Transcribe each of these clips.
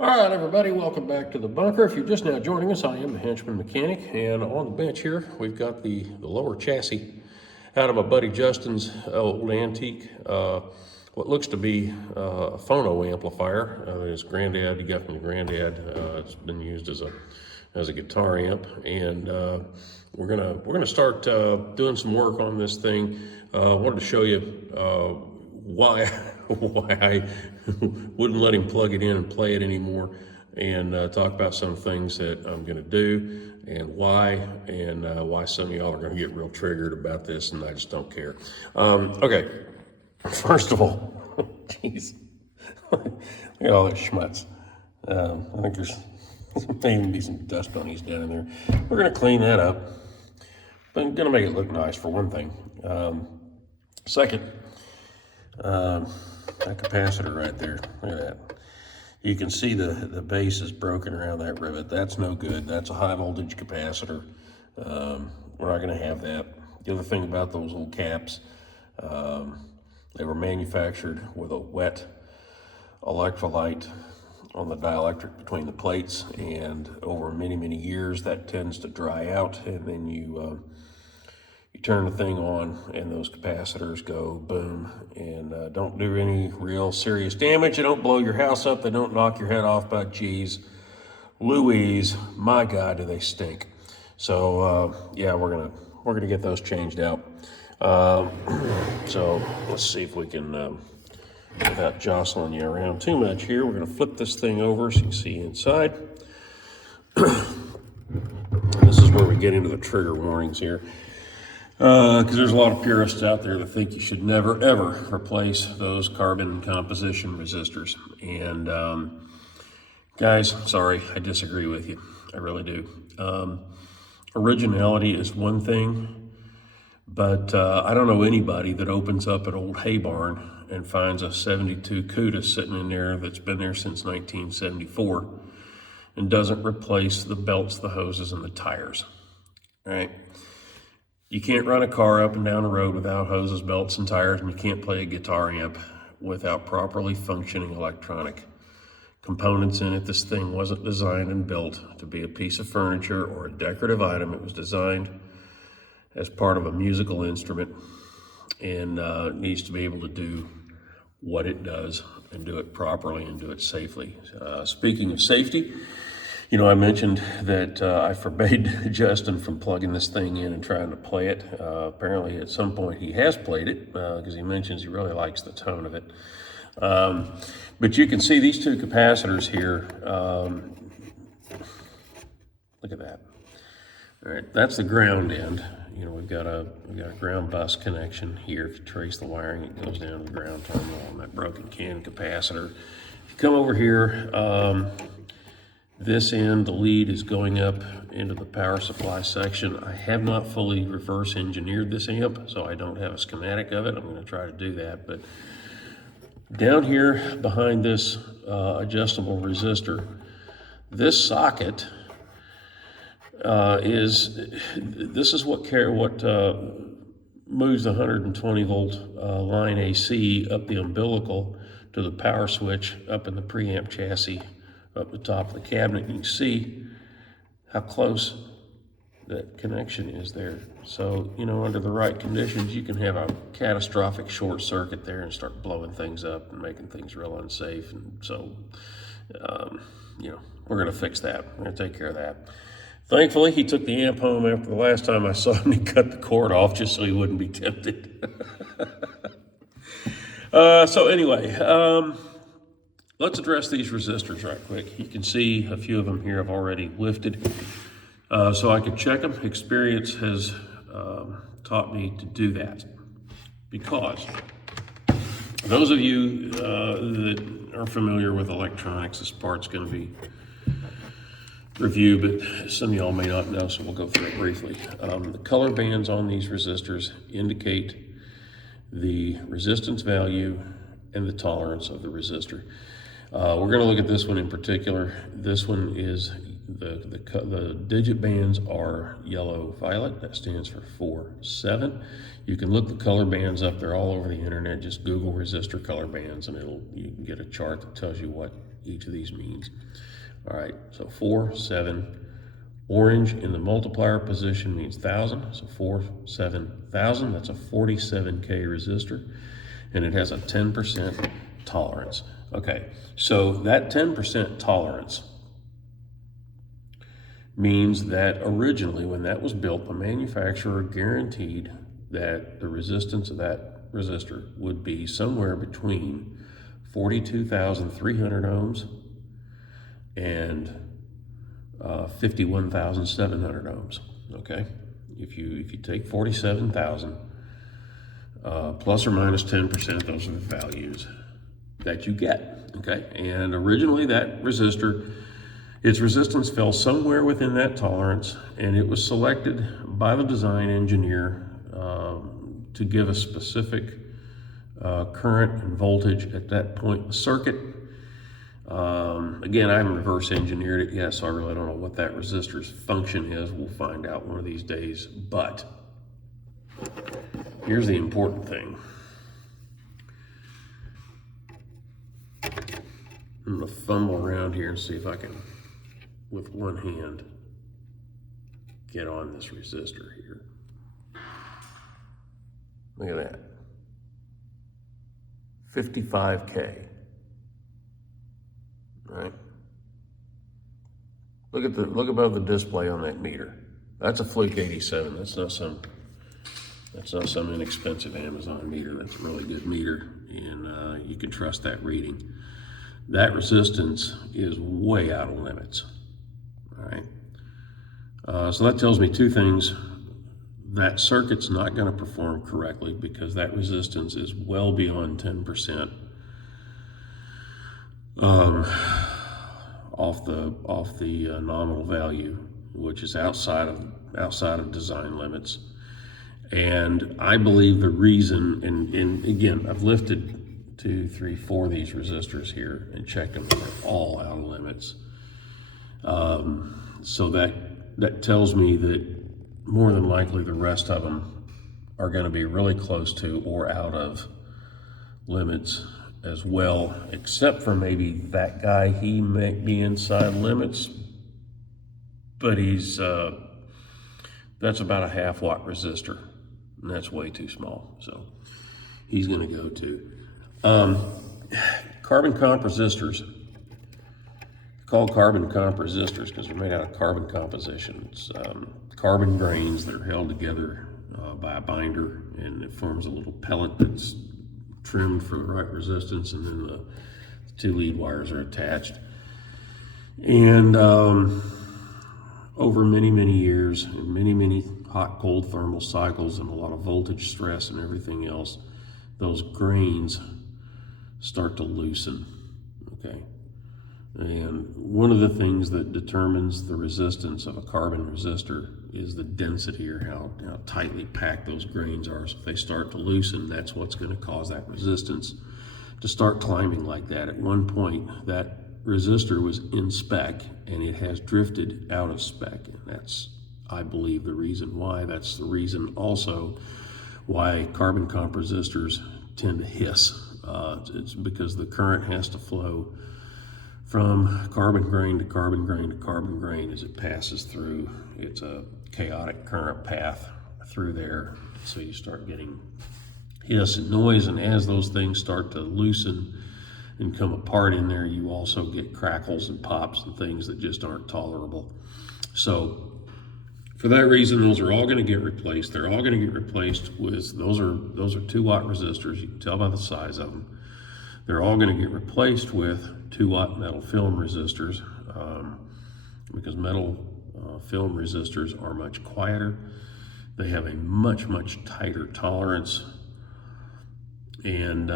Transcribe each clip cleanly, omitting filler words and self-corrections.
All right, everybody, welcome back to the bunker. If you're just now joining us, I am the henchman mechanic, and on the bench here, we've got the lower chassis out of my buddy Justin's old antique, what looks to be a phono amplifier. His granddad, he got from the granddad. It's been used as a guitar amp, and we're gonna start doing some work on this thing. I wanted to show you why I wouldn't let him plug it in and play it anymore, and talk about some things that I'm going to do and why some of y'all are going to get real triggered about this, and I just don't care. Okay, first of all, jeez, look at all this schmutz. I think there's may even be some dust bunnies down in there. We're going to clean that up, but I'm going to make it look nice for one thing. Second, that capacitor right there, look at that. You can see the base is broken around that rivet. That's no good. That's a high voltage capacitor. We're not gonna have that. The other thing about those little caps, they were manufactured with a wet electrolyte on the dielectric between the plates, and over many years that tends to dry out, and then you turn the thing on and those capacitors go boom, and don't do any real serious damage. They don't blow your house up. They don't knock your head off, but geez Louise, my God, do they stink. So yeah, we're gonna get those changed out. So let's see if we can, without jostling you around too much here, we're gonna flip this thing over so you can see inside. This is where we get into the trigger warnings here. Because there's a lot of purists out there that think you should never, ever replace those carbon composition resistors. And guys, sorry, I disagree with you. I really do. Originality is one thing, but I don't know anybody that opens up an old hay barn and finds a 72 CUDA sitting in there that's been there since 1974 and doesn't replace the belts, the hoses, and the tires, right? You can't run a car up and down a road without hoses, belts, and tires, and you can't play a guitar amp without properly functioning electronic components in it. This thing wasn't designed and built to be a piece of furniture or a decorative item. It was designed as part of a musical instrument, and it needs to be able to do what it does and do it properly and do it safely. Speaking of safety, you know, I mentioned that I forbade Justin from plugging this thing in and trying to play it. Apparently at some point he has played it, because he mentions he really likes the tone of it. But you can see these two capacitors here. Look at that. All right, that's the ground end. You know, we've got a ground bus connection here. If you trace the wiring, it goes down to the ground terminal on that broken can capacitor. If you come over here, this end, the lead is going up into the power supply section. I have not fully reverse engineered this amp, so I don't have a schematic of it. I'm gonna try to do that, but down here behind this adjustable resistor, this socket this is what moves the 120 volt line AC up the umbilical to the power switch up in the preamp chassis up the top of the cabinet. You can see how close that connection is there. So, you know, under the right conditions, you can have a catastrophic short circuit there and start blowing things up and making things real unsafe. And so, you know, we're gonna fix that. We're gonna take care of that. Thankfully, he took the amp home after the last time I saw him. He cut the cord off just so he wouldn't be tempted. So anyway, let's address these resistors right quick. You can see a few of them here I've already lifted, so I could check them. Experience has taught me to do that, because those of you that are familiar with electronics, this part's going to be reviewed, but some of y'all may not know, so we'll go through it briefly. The color bands on these resistors indicate the resistance value and the tolerance of the resistor. We're going to look at this one in particular. This one is the digit bands are yellow violet. That stands for 4-7. You can look the color bands up. They're all over the internet. Just Google resistor color bands, and you can get a chart that tells you what each of these means. All right, so 4, 7. Orange in the multiplier position means 1,000, so 4, 7, 1,000. That's a 47K resistor, and it has a 10% tolerance. Okay, so that 10% tolerance means that originally, when that was built, the manufacturer guaranteed that the resistance of that resistor would be somewhere between 42,300 ohms and 51,700 ohms. Okay, if you take 47,000 plus or minus 10%, those are the values that you get. Okay, and originally that resistor, its resistance fell somewhere within that tolerance, and it was selected by the design engineer to give a specific current and voltage at that point in the circuit. Again, I haven't reverse engineered it yet, so I really don't know what that resistor's function is. We'll find out one of these days. But here's the important thing. I'm going to fumble around here and see if I can, with one hand, get on this resistor here. Look at that. 55K. All right. Look above the display on that meter. That's a Fluke 87. That's not some inexpensive Amazon meter. That's a really good meter, and you can trust that reading. That resistance is way out of limits. All right. So that tells me two things. That circuit's not going to perform correctly because that resistance is well beyond 10% off the nominal value, which is outside of design limits. And I believe the reason, and again, I've lifted 2, 3, 4 of these resistors here and checked them, they're all out of limits. So that tells me that more than likely the rest of them are going to be really close to or out of limits as well, except for maybe that guy. He may be inside limits, but that's about a 1/2 watt resistor, and that's way too small, so he's going to go to carbon comp resistors. Called carbon comp resistors because they're made out of carbon composition. It's carbon grains that are held together by a binder, and it forms a little pellet that's trimmed for the right resistance, and then the 2 lead wires are attached. And over many years and many hot cold thermal cycles and a lot of voltage stress and everything else, those grains start to loosen. Okay. And one of the things that determines the resistance of a carbon resistor is the density, or how tightly packed those grains are. So if they start to loosen, that's what's going to cause that resistance to start climbing like that. At one point, that resistor was in spec, and it has drifted out of spec. And that's, I believe, the reason why. That's the reason also why carbon comp resistors tend to hiss. It's because the current has to flow from carbon grain to carbon grain to carbon grain as it passes through. It's a chaotic current path through there. So you start getting hiss and noise, and as those things start to loosen and come apart in there, you also get crackles and pops and things that just aren't tolerable. So for that reason, those are all going to get replaced. They're all going to get replaced with, those are 2 watt resistors. You can tell by the size of them. They're all going to get replaced with 2 watt metal film resistors because metal film resistors are much quieter. They have a much tighter tolerance, and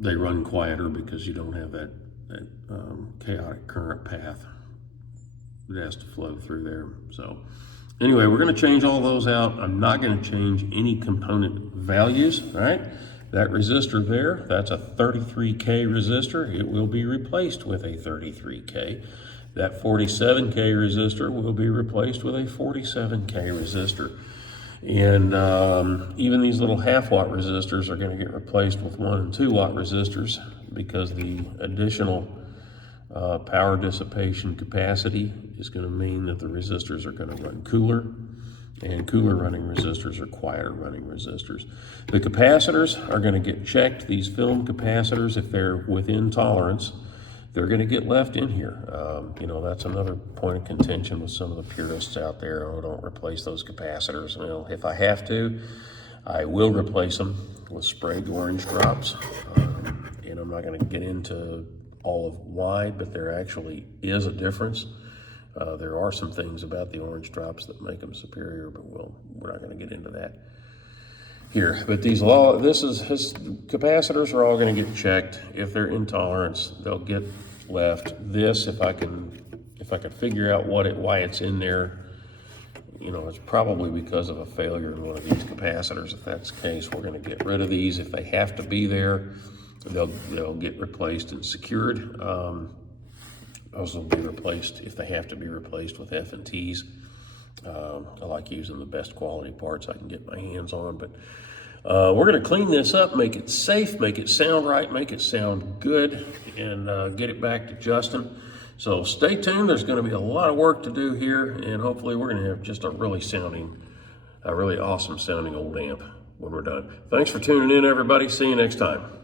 they run quieter because you don't have that chaotic current path that has to flow through there. So anyway, we're going to change all those out. I'm not going to change any component values, all right? That resistor there, that's a 33K resistor. It will be replaced with a 33K. That 47K resistor will be replaced with a 47K resistor. And even these little 1/2 watt resistors are going to get replaced with 1 and 2 watt resistors because the additional Power dissipation capacity is going to mean that the resistors are going to run cooler, and cooler running resistors are quieter running resistors. The capacitors are going to get checked. These film capacitors, if they're within tolerance, they're going to get left in here. You know, that's another point of contention with some of the purists out there. Oh, don't replace those capacitors. Well, if I have to, I will replace them with sprayed orange drops. And I'm not going to get into all of why, but there actually is a difference. There are some things about the orange drops that make them superior, but we're not going to get into that here. But these capacitors are all going to get checked. If they're in tolerance, they'll get left. This, if I can figure out why it's in there, you know, it's probably because of a failure in one of these capacitors. If that's the case, we're going to get rid of these. If they have to be there, they'll get replaced and secured. Those will be replaced if they have to be replaced with F&Ts. I like using the best quality parts I can get my hands on, but we're going to clean this up, make it safe, make it sound right, make it sound good, and get it back to Justin. So stay tuned. There's going to be a lot of work to do here, and hopefully we're going to have just a really awesome sounding old amp when we're done. Thanks for tuning in, everybody. See you next time.